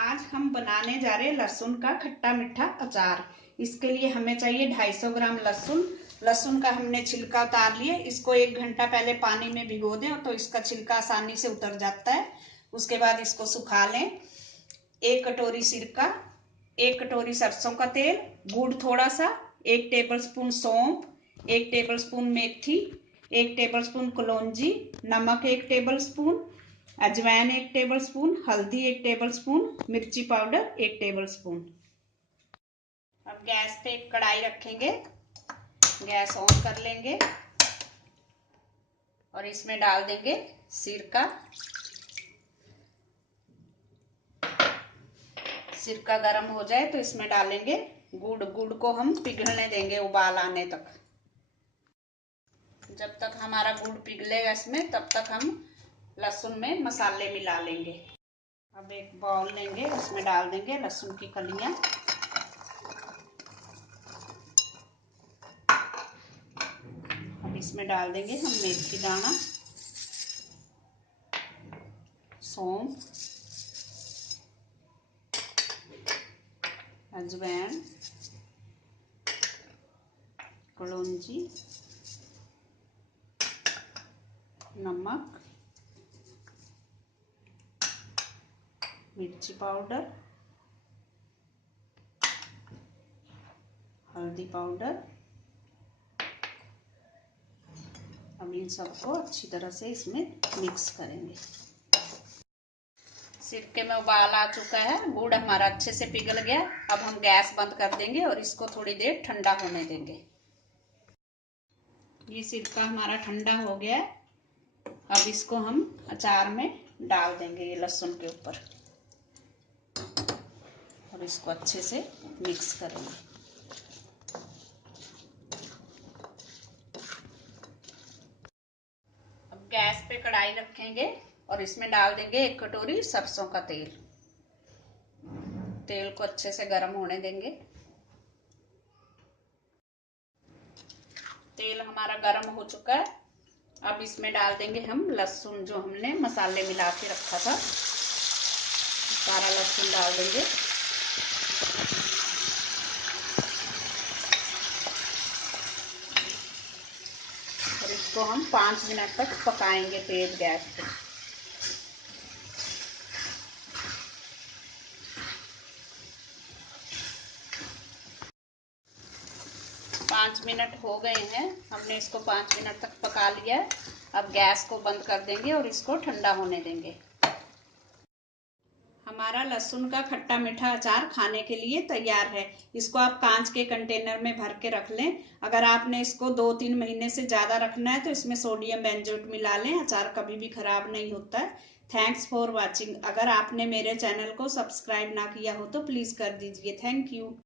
आज हम बनाने जा रहे हैं लहसुन का खट्टा मीठा अचार। इसके लिए हमें चाहिए 250 ग्राम लहसुन। लहसुन का हमने छिलका उतार लिए। इसको 1 घंटा पहले पानी में भिगो दें तो इसका छिलका आसानी से उतर जाता है। उसके बाद इसको सुखा लें। 1 कटोरी सिरका, 1 कटोरी सरसों का तेल, गुड़ थोड़ा सा, 1 टेबलस्पून सौंफ, 1 टेबलस्पून मेथी, 1 टेबलस्पून कलौंजी, नमक 1 टेबलस्पून, अजवाइन 1 टेबलस्पून, हल्दी 1 टेबलस्पून, मिर्ची पाउडर 1 टेबलस्पून। अब गैस पे एक कढ़ाई रखेंगे, गैस ऑन कर लेंगे और इसमें डाल देंगे सिरका। सिरका गर्म हो जाए तो इसमें डालेंगे गुड़। गुड़ को हम पिघलने देंगे उबाल आने तक। जब तक हमारा गुड़ पिघलेगा इसमें, तब तक हम लहसुन में मसाले मिला लेंगे। अब एक बाउल लेंगे, उसमें डाल देंगे लहसुन की कलियां। अब इसमें डाल देंगे हम मेथी दाना, सौंफ, अजवाइन, कलौंजी, नमक, मिर्ची पाउडर, हल्दी पाउडर। अब इन सबको अच्छी तरह से इसमें मिक्स करेंगे। सिरके में उबाल आ चुका है, गुड़ हमारा अच्छे से पिघल गया। अब हम गैस बंद कर देंगे और इसको थोड़ी देर ठंडा होने देंगे। ये सिरका हमारा ठंडा हो गया है। अब इसको हम अचार में डाल देंगे, ये लहसुन के ऊपर, और इसको अच्छे से मिक्स करेंगे। अब गैस पे कढ़ाई रखेंगे और इसमें डाल देंगे 1 कटोरी सरसों का तेल। तेल को अच्छे से गर्म होने देंगे। तेल हमारा गर्म हो चुका है। अब इसमें डाल देंगे हम लहसुन, जो हमने मसाले मिला के रखा था, सारा लहसुन डाल देंगे। और इसको हम 5 मिनट तक पकाएंगे तेज गैस पे। पाँच मिनट हो गए हैं, हमने इसको 5 मिनट तक पका लिया है। अब गैस को बंद कर देंगे और इसको ठंडा होने देंगे। हमारा लहसुन का खट्टा मीठा अचार खाने के लिए तैयार है। इसको आप कांच के कंटेनर में भर के रख लें। अगर आपने इसको 2-3 महीने से ज़्यादा रखना है तो इसमें सोडियम बेंजोएट मिला लें। अचार कभी भी खराब नहीं होता है। Thanks for watching. अगर आपने मेरे चैनल को सब्सक्राइब ना किया हो तो प्लीज़ कर दीजिए। Thank you.